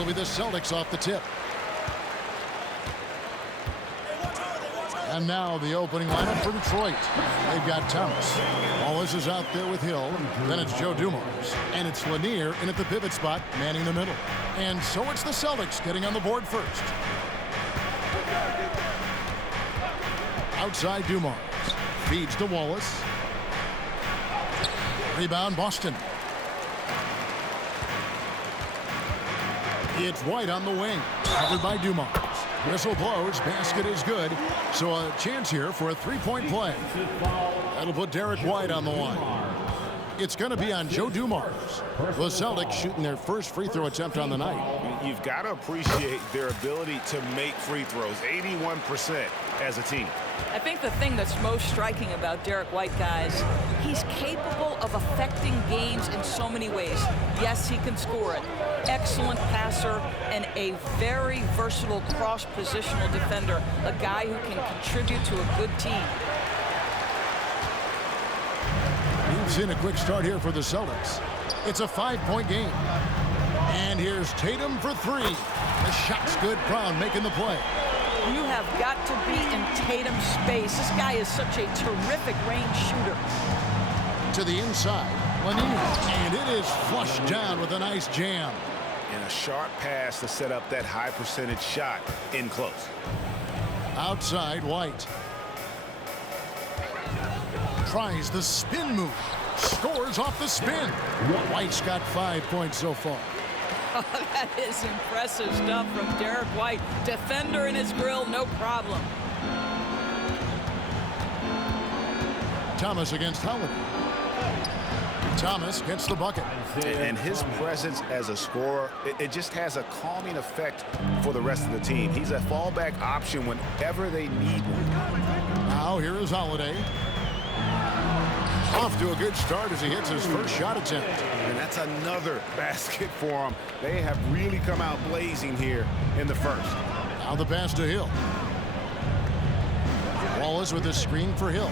It'll be the Celtics off the tip. And now the opening lineup for Detroit. They've got Thomas. Wallace is out there with Hill. Then it's Joe Dumars. And it's Lanier in at the pivot spot, manning the middle. And so it's the Celtics getting on the board first. Outside Dumars. Feeds to Wallace. Rebound Boston. It's White on the wing. Covered by Dumars. Whistle blows. Basket is good. So a chance here for a three-point play. That'll put Derek White on the line. It's going to be on Joe Dumars. The Celtics shooting their first free throw attempt on the night. You've got to appreciate their ability to make free throws. 81% as a team. I think the thing that's most striking about Derek White, guys, he's capable of affecting games in so many ways. Yes, he can score it. Excellent passer and a very versatile cross-positional defender. A guy who can contribute to a good team. We've seen a quick start here for the Celtics. It's a 5-point game. And here's Tatum for three. The shot's good. Brown making the play. You have got to be in Tatum's space. This guy is such a terrific range shooter. To the inside, Lanier, and it is flushed down with a nice jam. And a sharp pass to set up that high percentage shot in close. Outside, White. Tries the spin move. Scores off the spin. White's got 5 points so far. Oh, that is impressive stuff from Derek White. Defender in his grill, no problem. Thomas against Holiday. Thomas gets the bucket. And his presence as a scorer, it just has a calming effect for the rest of the team. He's a fallback option whenever they need one. Now here is Holiday. Off to a good start as he hits his first shot attempt. And that's another basket for him. They have really come out blazing here in the first. Now the pass to Hill. Wallace with a screen for Hill.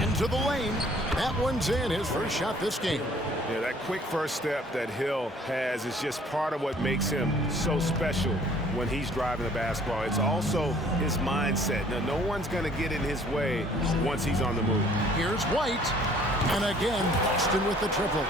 Into the lane. That one's in. His first shot this game. Yeah, that quick first step that Hill has is just part of what makes him so special when he's driving the basketball. It's also his mindset. Now, no one's going to get in his way once he's on the move. Here's White. And again, Boston with the triple.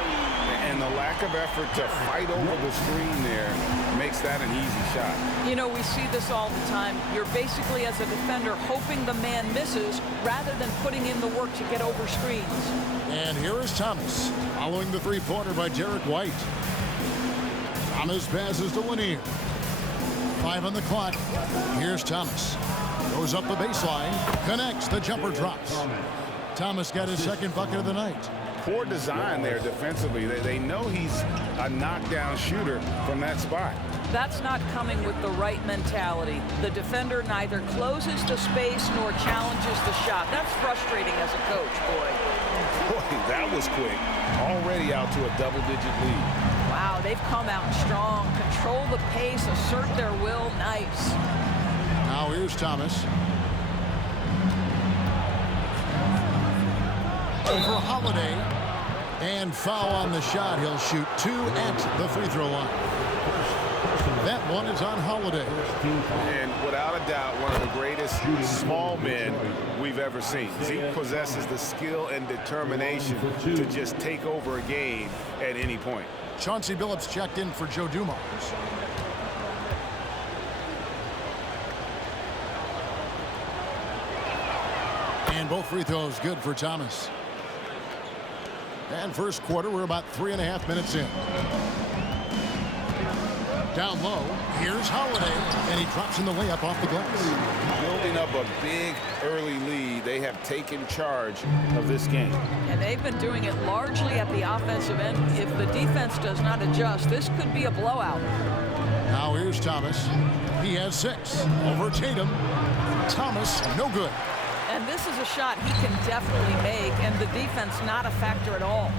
And the lack of effort to fight over the screen there makes that an easy shot. You know, we see this all the time. You're basically, as a defender, hoping the man misses rather than putting in the work to get over screens. And here is Thomas, following the three-pointer by Derek White. Thomas passes to Lanier. 5 on the clock. Here's Thomas. Goes up the baseline. Connects. The jumper drops. Thomas got his second bucket of the night. Poor design there defensively. They know he's a knockdown shooter from that spot. That's not coming with the right mentality. The defender neither closes the space nor challenges the shot. That's frustrating as a coach, boy. Boy, that was quick. Already out to a double-digit lead. Wow, they've come out strong. Control the pace, assert their will. Nice. Now here's Thomas. Over Holiday. And foul on the shot. He'll shoot 2 at the free throw line. That one is on Holiday. And without a doubt, one of the greatest small men we've ever seen. He possesses the skill and determination to just take over a game at any point. Chauncey Billups checked in for Joe Dumars. And both free throws good for Thomas. And first quarter, we're about 3.5 minutes in. Down low, here's Holiday, and he drops in the layup off the glass. Building up a big early lead, they have taken charge of this game. And they've been doing it largely at the offensive end. If the defense does not adjust, this could be a blowout. Now here's Thomas. He has 6 over Tatum. Thomas, no good. And this is a shot he can definitely make, and the defense not a factor at all.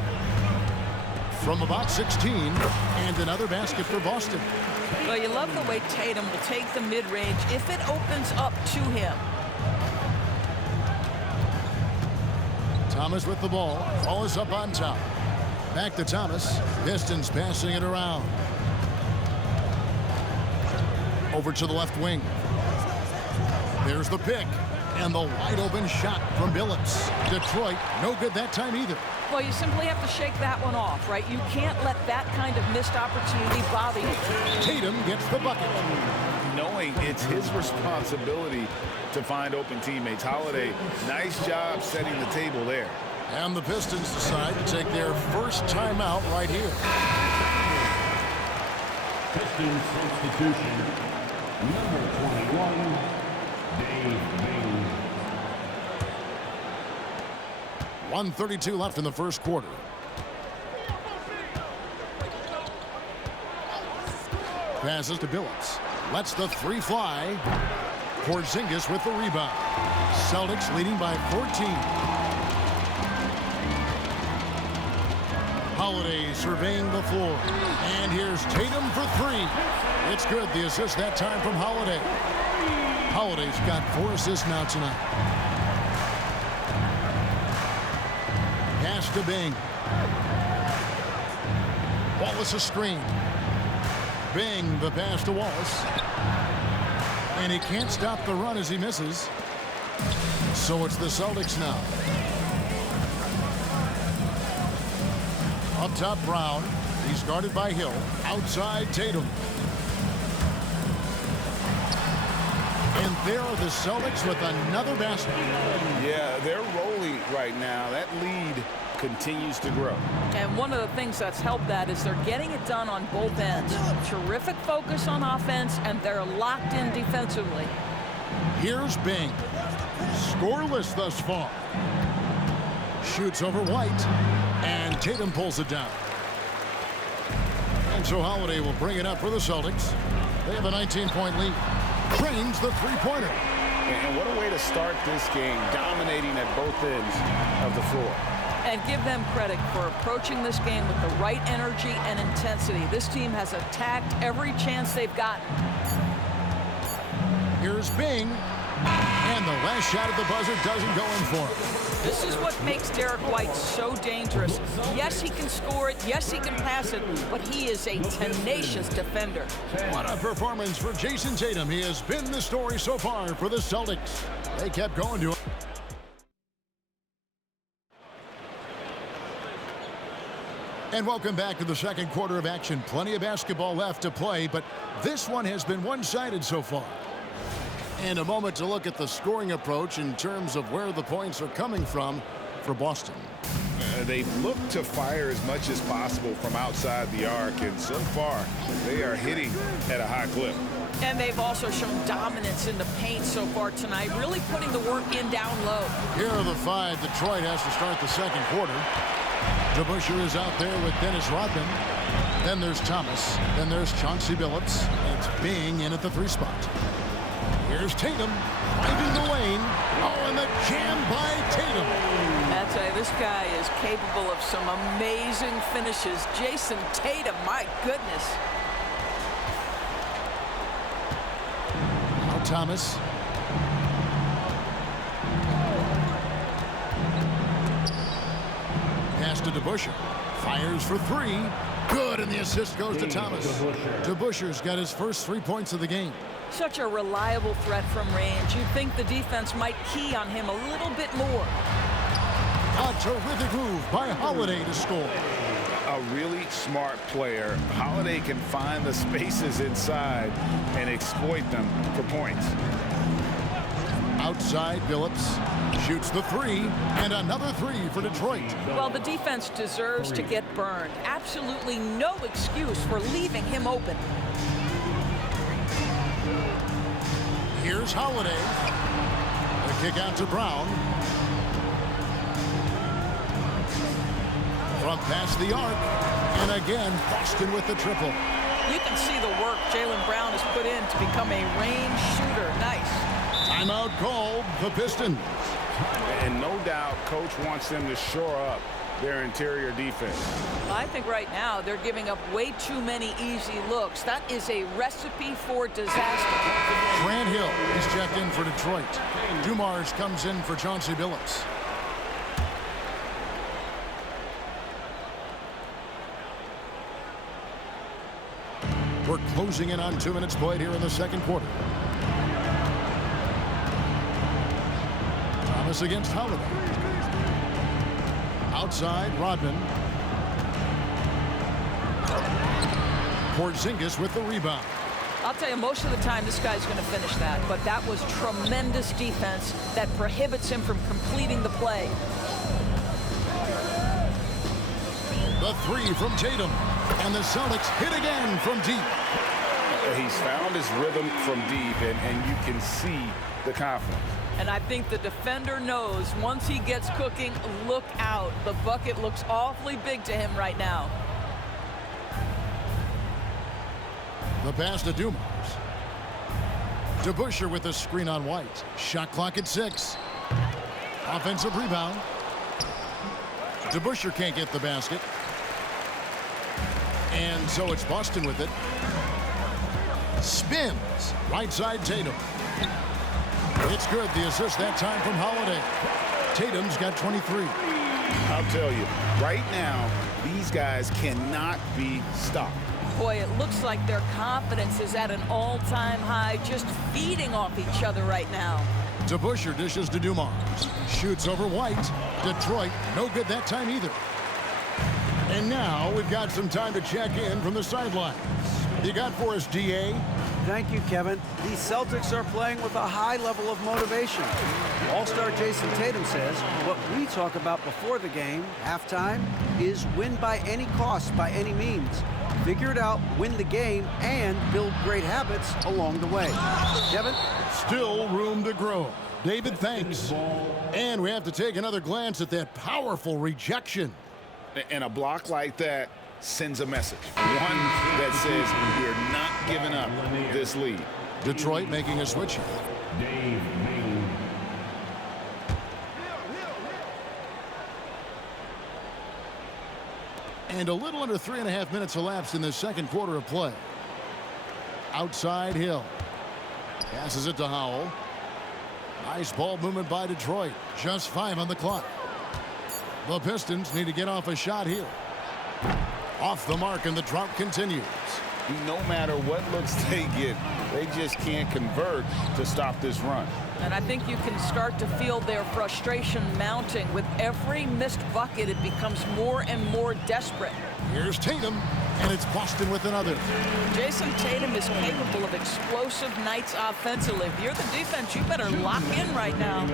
From about 16, and another basket for Boston. Well, you love the way Tatum will take the mid-range if it opens up to him. Thomas with the ball. Wallace up on top. Back to Thomas. Pistons passing it around. Over to the left wing. There's the pick. And the wide open shot from Billups. Detroit, no good that time either. Well, you simply have to shake that one off, right? You can't let that kind of missed opportunity bother you. Tatum gets the bucket. Knowing it's his responsibility to find open teammates. Holiday, nice job setting the table there. And the Pistons decide to take their first timeout right here. Pistons substitution, number 21, Dave Bing. 1:32 left in the first quarter. Passes to Billups. Lets the three fly. Porzingis with the rebound. Celtics leading by 14. Holiday surveying the floor. And here's Tatum for three. It's good. The assist that time from Holiday. Holiday's got 4 assists now tonight. Pass to Bing. Wallace a screen. Bing the pass to Wallace. And he can't stop the run as he misses. So it's the Celtics now. Up top, Brown. He's guarded by Hill. Outside, Tatum. And there are the Celtics with another basket. Yeah, they're rolling right now. That lead continues to grow. And one of the things that's helped that is they're getting it done on both ends. Terrific focus on offense, and they're locked in defensively. Here's Bing. Scoreless thus far. Shoots over White. And Tatum pulls it down. And so Holiday will bring it up for the Celtics. They have a 19-point lead. Drains the three-pointer. And what a way to start this game, dominating at both ends of the floor. And give them credit for approaching this game with the right energy and intensity. This team has attacked every chance they've gotten. Here's Bing. And the last shot at the buzzer doesn't go in for him. This is what makes Derek White so dangerous. Yes, he can score it. Yes, he can pass it. But he is a tenacious defender. What a performance for Jason Tatum. He has been the story so far for the Celtics. They kept going to him. And welcome back to the second quarter of action. Plenty of basketball left to play, but this one has been one-sided so far. And a moment to look at the scoring approach in terms of where the points are coming from for Boston. They've looked to fire as much as possible from outside the arc, and so far they are hitting at a high clip. And they've also shown dominance in the paint so far tonight, really putting the work in down low. Here are the 5 Detroit has to start the second quarter. DeBusschere is out there with Dennis Rodman. Then there's Thomas. Then there's Chauncey Billups. It's Bing in at the 3 spot. Here's Tatum finding the lane. Oh, and the jam by Tatum. I'd say this guy is capable of some amazing finishes. Jason Tatum, my goodness. Now Thomas. Pass to DeBusschere. Fires for 3. Good, and the assist goes to Thomas. DeBusschere's got his first 3 points of the game. Such a reliable threat from range. You'd think the defense might key on him a little bit more. A terrific move by Holiday to score. A really smart player. Holiday can find the spaces inside and exploit them for points. Outside, Billups shoots the 3, and another 3 for Detroit. Well, the defense deserves to get burned. Absolutely no excuse for leaving him open. Here's Holiday. The kick out to Brown. From past the arc. And again, Boston with the triple. You can see the work Jaylen Brown has put in to become a range shooter. Nice. Timeout called, the Pistons. And no doubt, Coach wants them to shore up their interior defense. Well, I think right now they're giving up way too many easy looks. That is a recipe for disaster. Grant Hill is checked in for Detroit. Dumars comes in for Chauncey Billups. We're closing in on 2 minutes played here in the second quarter. Thomas against Holiday. Outside, Rodman. Porzingis with the rebound. I'll tell you, most of the time this guy's going to finish that, but that was tremendous defense that prohibits him from completing the play. The three from Tatum, and the Celtics hit again from deep. He's found his rhythm from deep, and you can see the confidence. And I think the defender knows once he gets cooking, look out. The bucket looks awfully big to him right now. The pass to Dumars. DeBusschere with the screen on White. Shot clock at 6. Offensive rebound. DeBusschere can't get the basket. And so it's Boston with it. Spins. Right side Tatum. It's good. The assist that time from Holiday. Tatum's got 23. I'll tell you, right now, these guys cannot be stopped. Boy, it looks like their confidence is at an all-time high, just feeding off each other right now. DeBusschere dishes to Dumars. Shoots over White. Detroit, no good that time either. And now we've got some time to check in from the sidelines. You got for us, DA? Thank you, Kevin. The Celtics are playing with a high level of motivation. All-star Jason Tatum says what we talk about before the game, halftime, is win by any cost, by any means. Figure it out, win the game, and build great habits along the way. Kevin? Still room to grow. David, thanks. And we have to take another glance at that powerful rejection. And a block like that sends a message. One that says we're not giving up this lead. Detroit making a switch. Dave Bing. And a little under 3.5 minutes elapsed in the second quarter of play. Outside Hill. Passes it to Howell. Nice ball movement by Detroit. Just 5 on the clock. The Pistons need to get off a shot here. Off the mark, and the drought continues. No matter what looks they get, they just can't convert to stop this run. And I think you can start to feel their frustration mounting. With every missed bucket, it becomes more and more desperate. Here's Tatum, and it's Boston with another. Jason Tatum is capable of explosive nights offensively. If you're the defense, you better lock in right now.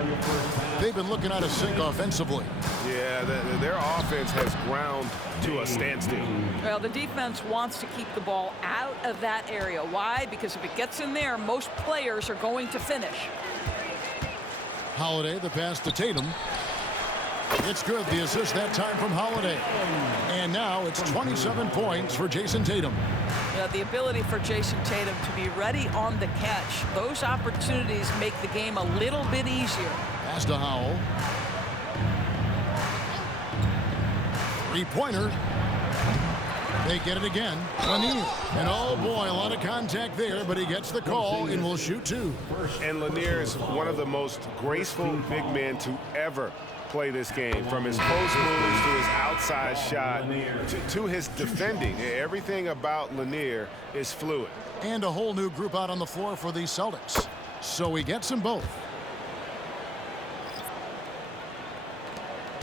They've been looking out of sync offensively. Yeah, their offense has ground to a standstill. Well, the defense wants to keep the ball out of that area. Why? Because if it gets in there, most players are going to finish. Holiday, the pass to Tatum. It's good. The assist that time from Holiday. And now it's 27 points for Jason Tatum. The ability for Jason Tatum to be ready on the catch. Those opportunities make the game a little bit easier. Pass to Howell. Three-pointer. They get it again. Lanier. And oh boy, a lot of contact there, but he gets the call and will shoot 2. And Lanier is one of the most graceful big men to ever play this game. From his post moves to his outside shot to his defending. Everything about Lanier is fluid. And a whole new group out on the floor for the Celtics. So he gets them both.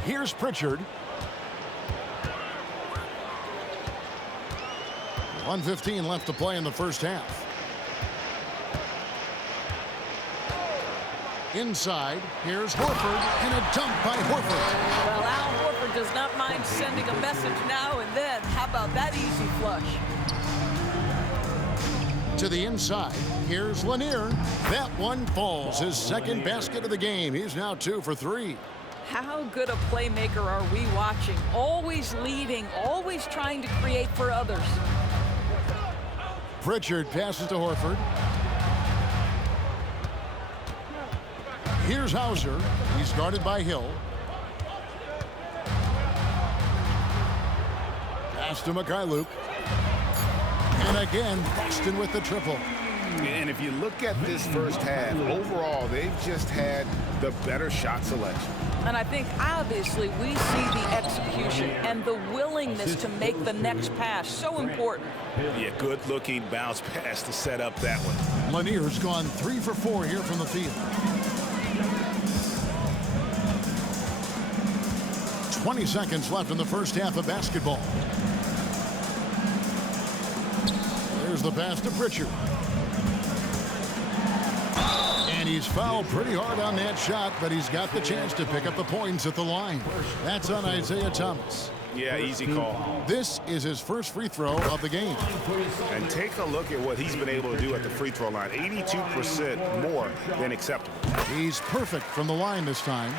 Here's Pritchard. 1:15 left to play in the first half. Inside, here's Horford, and a dunk by Horford. Well, Al Horford does not mind sending a message now and then. How about that easy flush? To the inside, here's Lanier. That one falls. His second basket of the game. He's now 2 for 3. How good a playmaker are we watching? Always leading, always trying to create for others. Pritchard passes to Horford. Here's Hauser. He's guarded by Hill. Pass to Mikhailuk. And again, Boston with the triple. And if you look at this first half, overall, they've just had the better shot selection. And I think, obviously, we see the execution and the willingness to make the next pass so important. Yeah, good-looking bounce pass to set up that one. Lanier's gone 3 for 4 here from the field. 20 seconds left in the first half of basketball. There's the pass to Pritchard. And he's fouled pretty hard on that shot, but he's got the chance to pick up the points at the line. That's on Isaiah Thomas. Yeah, easy call. This is his first free throw of the game. And take a look at what he's been able to do at the free throw line. 82% more than acceptable. He's perfect from the line this time.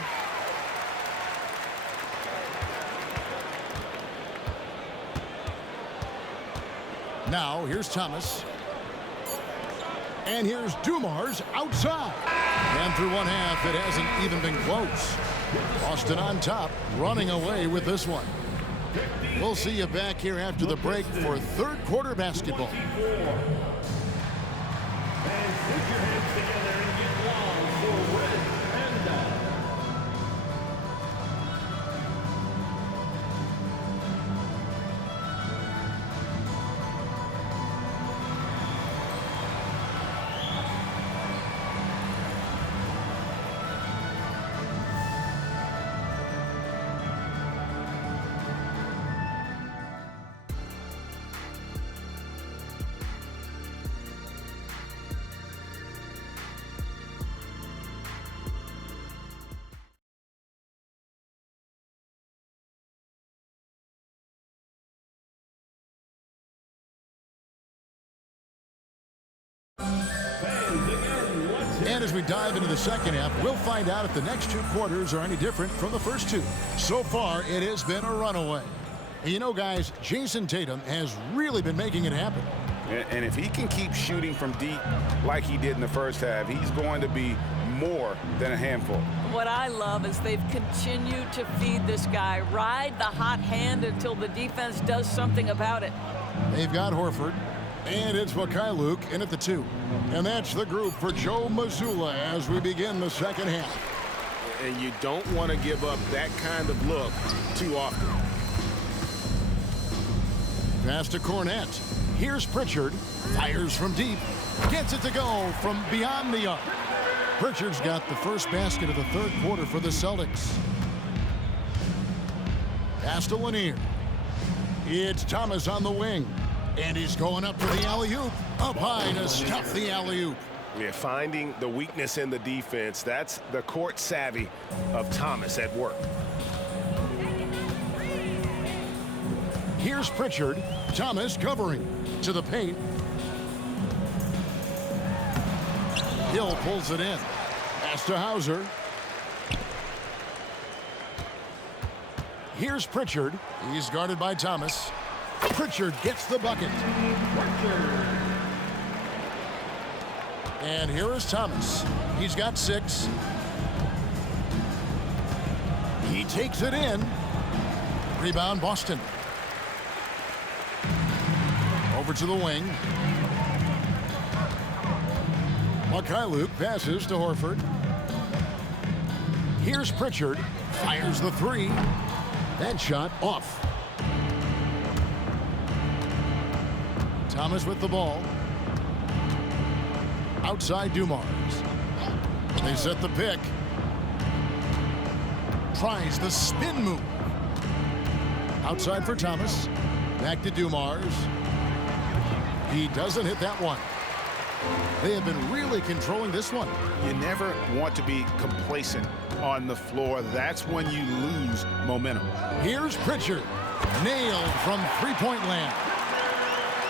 Now, here's Thomas. And here's Dumars outside. And through one half, it hasn't even been close. Boston on top, running away with this one. We'll see you back here after the break for third quarter basketball. And put your hands together and get long for Red Panda. And as we dive into the second half, we'll find out if the next 2 quarters are any different from the first 2. So far, it has been a runaway. And you know, guys, Jason Tatum has really been making it happen. And if he can keep shooting from deep like he did in the first half, he's going to be more than a handful. What I love is they've continued to feed this guy, ride the hot hand until the defense does something about it. They've got Horford. And it's Luke in at the 2. And that's the group for Joe Mazzulla as we begin the second half. And you don't want to give up that kind of look too often. Pass to Cornette. Here's Pritchard. Fires from deep. Gets it to go from beyond the arc. Pritchard's got the first basket of the third quarter for the Celtics. Pass to Lanier. It's Thomas on the wing. And he's going up for the alley-oop. Up high to stuff the alley-oop. Yeah, finding the weakness in the defense. That's the court savvy of Thomas at work. Here's Pritchard. Thomas covering to the paint. Hill pulls it in. Pass to Hauser. Here's Pritchard. He's guarded by Thomas. Pritchard gets the bucket. And here is Thomas. He's got 6. He takes it in. Rebound Boston. Over to the wing. Luke passes to Horford. Here's Pritchard. Fires the 3. That shot off. Thomas with the ball. Outside Dumars. They set the pick. Tries the spin move. Outside for Thomas. Back to Dumars. He doesn't hit that one. They have been really controlling this one. You never want to be complacent on the floor. That's when you lose momentum. Here's Pritchard. Nailed from three-point land.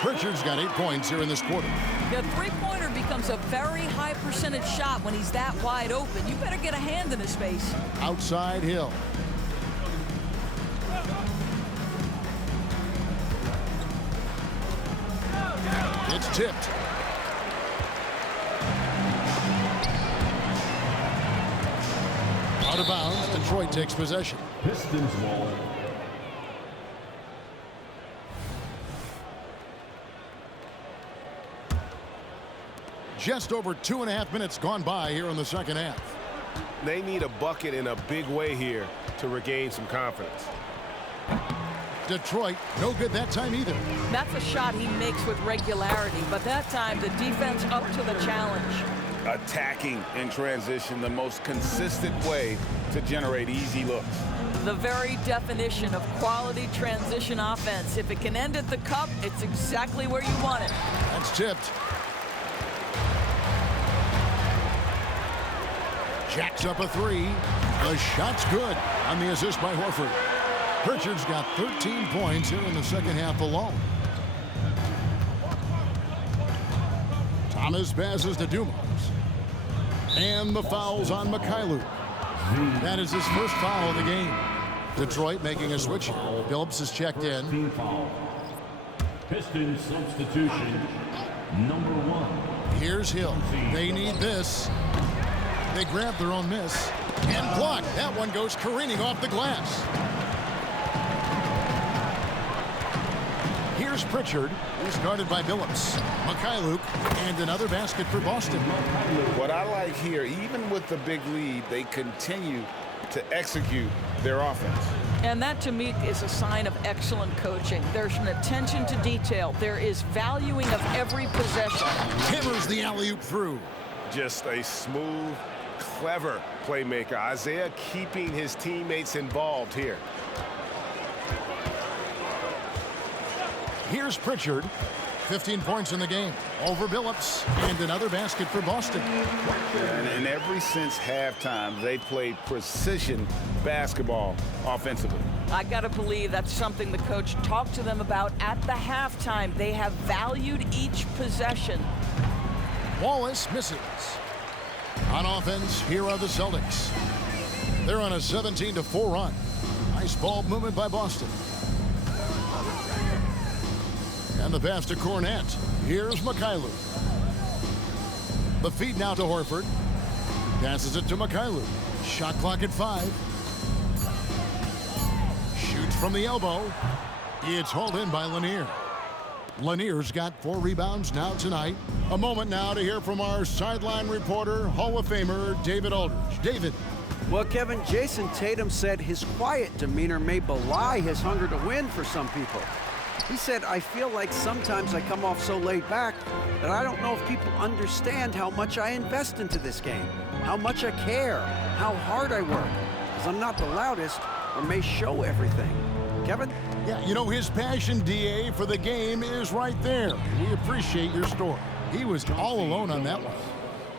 Pritchard's got 8 points here in this quarter. The three-pointer becomes a very high percentage shot when he's that wide open. You better get a hand in his face. Outside Hill. It's tipped. Out of bounds. Detroit takes possession. Pistons ball. Just over 2.5 minutes gone by here in the second half. They need a bucket in a big way here to regain some confidence. Detroit, no good that time either. That's a shot he makes with regularity, but that time the defense up to the challenge. Attacking in transition, the most consistent way to generate easy looks. The very definition of quality transition offense. If it can end at the cup, it's exactly where you want it. That's tipped. Jacks up a three. The shot's good on the assist by Horford. Pritchard's got 13 points here in the second half alone. Thomas passes to Dumars. And the foul's on Mikhailuk. That is his first foul of the game. Detroit making a switch here. Phillips is checked in. Pistons substitution number 1. Here's Hill. They need this. They grab their own miss. And block. That one goes careening off the glass. Here's Pritchard, who's guarded by Phillips. Mikhailuk, and another basket for Boston. What I like here, even with the big lead, they continue to execute their offense. And that, to me, is a sign of excellent coaching. There's an attention to detail. There is valuing of every possession. Hammers the alley-oop through. Just a smooth, clever playmaker. Isaiah keeping his teammates involved here. Here's Pritchard. 15 points in the game. Over Phillips. And another basket for Boston. And ever since halftime, they played precision basketball offensively. I got to believe that's something the coach talked to them about at the halftime. They have valued each possession. Wallace misses. On offense, here are the Celtics. They're on a 17-4 run. Nice ball movement by Boston. And the pass to Cornette. Here's Mikhailuk. The feed now to Horford. Passes it to Mikhailuk. Shot clock at 5. Shoots from the elbow. It's hauled in by Lanier. Lanier's got 4 rebounds now tonight. A moment now to hear from our sideline reporter, Hall of Famer David Aldridge. David. Well, Kevin, Jason Tatum said his quiet demeanor may belie his hunger to win for some people. He said, I feel like sometimes I come off so laid back that I don't know if people understand how much I invest into this game, how much I care, how hard I work, because I'm not the loudest or may show everything. Kevin? Yeah, you know, his passion, DA, for the game is right there. We appreciate your story. He was all alone on that one.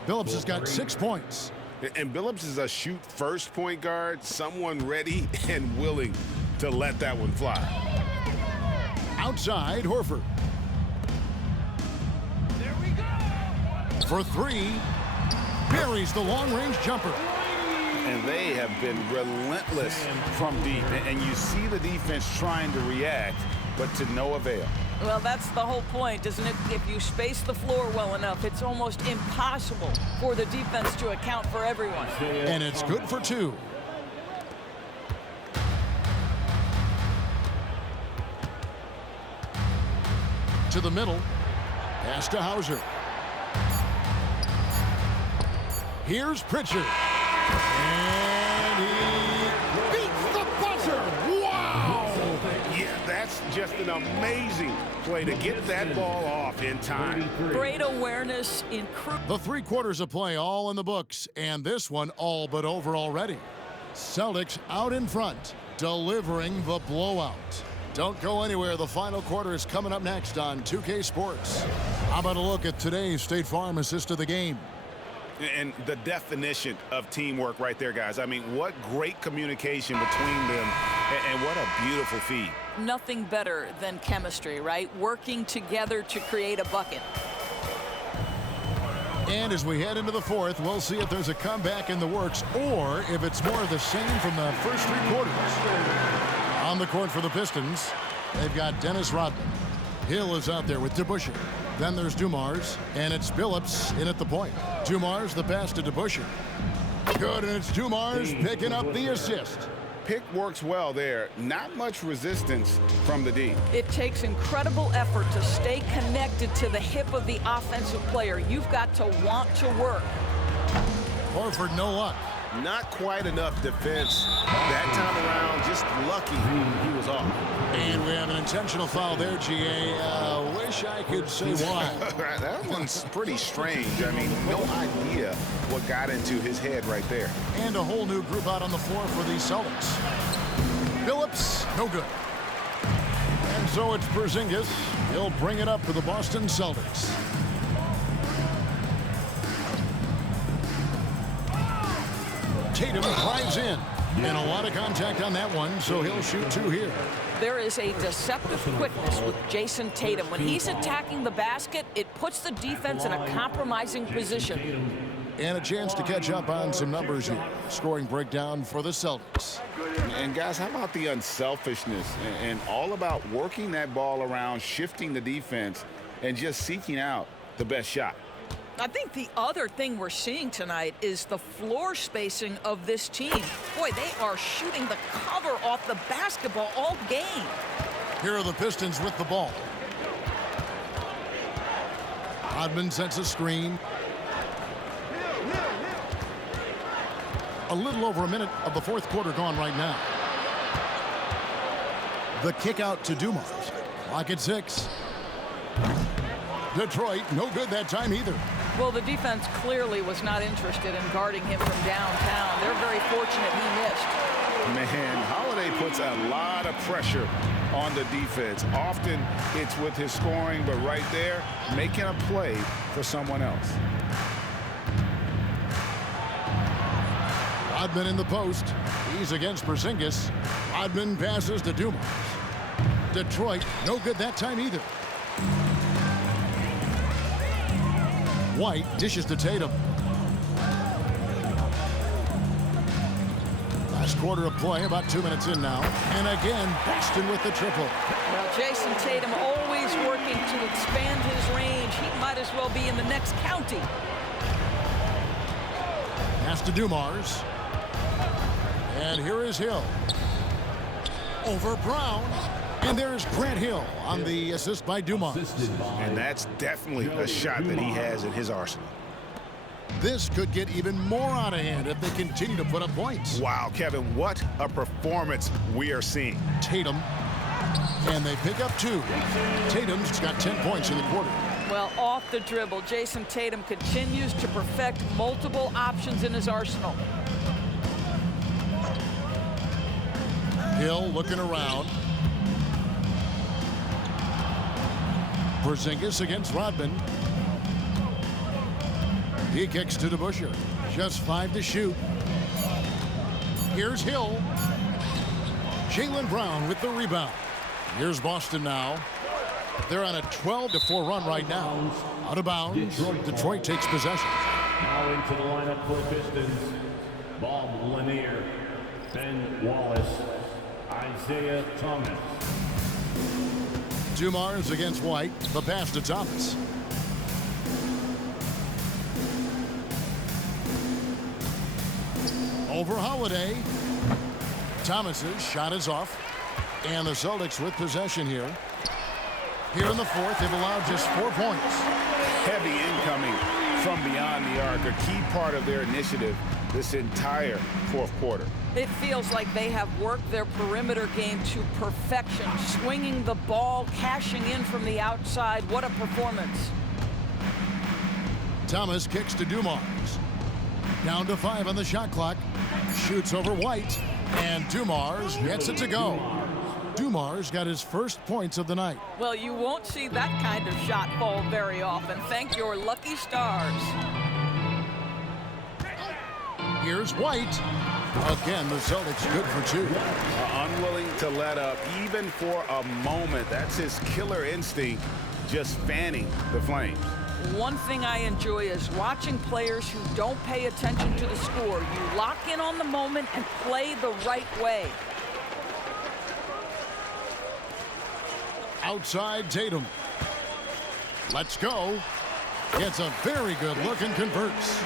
Phillips has got 6 points. And Phillips is a shoot-first point guard, someone ready and willing to let that one fly. Outside, Horford. There we go. For 3, buries the long-range jumper. And they have been relentless from deep. And you see the defense trying to react, but to no avail. Well, that's the whole point, isn't it? If you space the floor well enough, it's almost impossible for the defense to account for everyone. And it's good for 2. To the middle. Pass to Hauser. Here's Pritchard. And he beats the buzzer. Wow! Yeah, that's just an amazing play to get that ball off in time. Great awareness in The 3 quarters of play all in the books, and this one all but over already. Celtics out in front, delivering the blowout. Don't go anywhere. The final quarter is coming up next on 2K Sports. How about a look at today's State Farm assist of the game? And the definition of teamwork right there, guys. I mean, what great communication between them, and what a beautiful feed. Nothing better than chemistry, right? Working together to create a bucket. And as we head into the 4th, we'll see if there's a comeback in the works or if it's more of the same from the first 3 quarters. On the court for the Pistons, they've got Dennis Rodman. Hill is out there with DeBusschere. Then there's Dumars, and it's Phillips in at the point. Dumars, the pass to DeBusschere. Good, and it's Dumars picking up the assist. pick works well there. Not much resistance from the D. It takes incredible effort to stay connected to the hip of the offensive player. You've got to want to work. Horford, no luck. Not quite enough defense that time around. Just lucky he was off. And we have an intentional foul there, GA. Wish I could say why. That one's pretty strange. I mean, no idea what got into his head right there. And a whole new group out on the floor for the Celtics. Phillips, no good. And so it's Porzingis. He'll bring it up for the Boston Celtics. Tatum drives in. And a lot of contact on that one, so he'll shoot 2 here. There is a deceptive quickness with Jason Tatum. When he's attacking the basket, it puts the defense in a compromising position. And a chance to catch up on some numbers here. Scoring breakdown for the Celtics. And guys, how about the unselfishness and all about working that ball around, shifting the defense, and just seeking out the best shot? I think the other thing we're seeing tonight is the floor spacing of this team. Boy, they are shooting the cover off the basketball all game. Here are the Pistons with the ball. Rodman sets a screen. A little over a minute of the fourth quarter gone right now. The kick out to Dumars. Clock at 6. Detroit, no good that time either. Well, the defense clearly was not interested in guarding him from downtown. They're very fortunate he missed. Man, Holiday puts a lot of pressure on the defense. Often it's with his scoring, but right there, making a play for someone else. Rodman in the post. He's against Porzingis. Rodman passes to Dumars. Detroit, no good that time either. White dishes to Tatum. Last quarter of play, about 2 minutes in now. And again, Boston with the triple. Well, Jason Tatum always working to expand his range. He might as well be in the next county. Pass to Dumars. And here is Hill. Over Brown. And there's Grant Hill on the assist by Dumars. And that's definitely a shot that he has in his arsenal. This could get even more out of hand if they continue to put up points. Wow, Kevin, what a performance we are seeing. Tatum. And they pick up 2. Tatum's got 10 points in the quarter. Well, off the dribble, Jason Tatum continues to perfect multiple options in his arsenal. Hill looking around. Porzingis against Rodman. He kicks to DeBusschere. Just 5 to shoot. Here's Hill. Jaylen Brown with the rebound. Here's Boston now. They're on a 12-4 run right now. Out of bounds. Detroit takes possession. Now into the lineup for Pistons. Bob Lanier, Ben Wallace, Isaiah Thomas. Dumars against White. The pass to Thomas. Over Holiday. Thomas's shot is off. And the Celtics with possession here. Here in the fourth, they've allowed just 4 points. Heavy incoming from beyond the arc, a key part of their initiative this entire fourth quarter. It feels like they have worked their perimeter game to perfection, swinging the ball, cashing in from the outside. What a performance. Thomas kicks to Dumars. Down to 5 on the shot clock. Shoots over White. And Dumars gets it to go. Dumars got his first points of the night. Well, you won't see that kind of shot fall very often. Thank your lucky stars. Here's White. Again, the Celtics good for 2. Unwilling to let up even for a moment. That's his killer instinct, just fanning the flames. One thing I enjoy is watching players who don't pay attention to the score. You lock in on the moment and play the right way. Outside Tatum. Let's go. Gets a very good look and converts.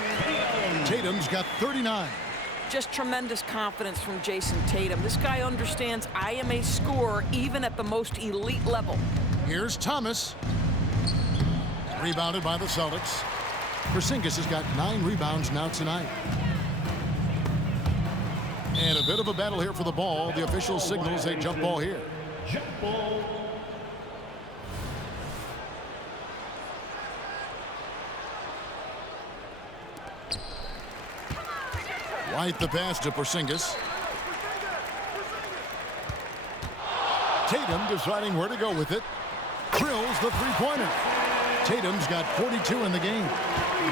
Tatum's got 39. Just tremendous confidence from Jason Tatum. This guy understands I am a scorer even at the most elite level. Here's Thomas. Rebounded by the Celtics. Porzingis has got 9 rebounds now tonight. And a bit of a battle here for the ball. The official signals a jump ball here. Jump ball. White the pass to Porzingis. Tatum deciding where to go with it. Drills the three-pointer. Tatum's got 42 in the game.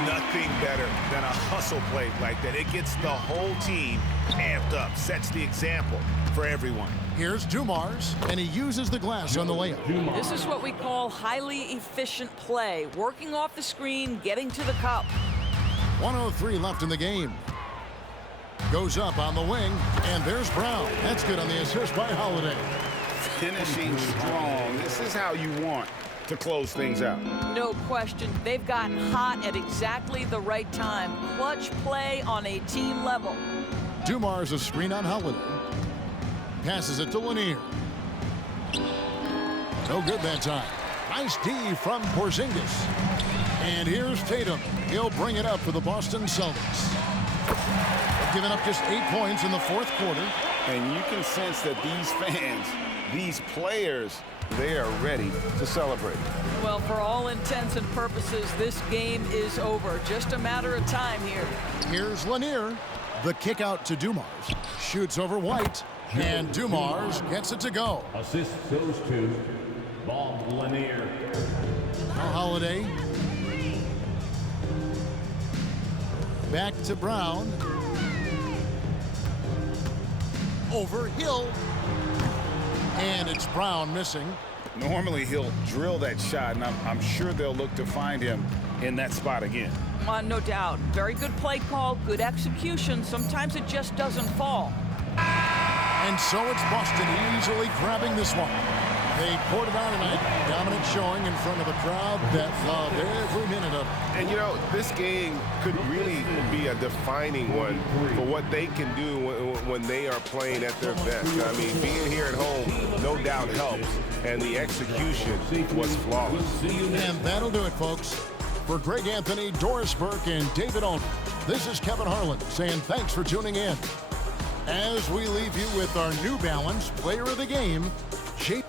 Nothing better than a hustle play like that. It gets the whole team amped up, sets the example for everyone. Here's Dumars, and he uses the glass on the layup. This is what we call highly efficient play. Working off the screen, getting to the cup. 1:03 left in the game. Goes up on the wing, and there's Brown. That's good on the assist by Holiday. Finishing strong. This is how you want to close things out. No question. They've gotten hot at exactly the right time. Clutch play on a team level. Dumars a screen on Holiday. Passes it to Lanier. No good that time. Nice D from Porzingis. And here's Tatum. He'll bring it up for the Boston Celtics. They've given up just 8 points in the fourth quarter. And you can sense that these fans, these players, they are ready to celebrate. Well, for all intents and purposes, this game is over. Just a matter of time here. Here's Lanier. The kick out to Dumars. Shoots over White. And Dumars gets it to go. Assist goes to Bob Lanier. Now Holiday. Back to Brown. Over Hill. And it's Brown missing. Normally he'll drill that shot, and I'm sure they'll look to find him in that spot again. No doubt. Very good play call, good execution. Sometimes it just doesn't fall. And so it's Boston easily grabbing this one. They poured it on tonight. Dominant showing in front of a crowd that loved every minute of it. And, you know, this game could really be a defining one for what they can do when they are playing at their best. I mean, being here at home, no doubt helps. And the execution was flawless. And that'll do it, folks. For Greg Anthony, Doris Burke, and David Ulmer, this is Kevin Harlan saying thanks for tuning in. As we leave you with our New Balance Player of the Game, Jake.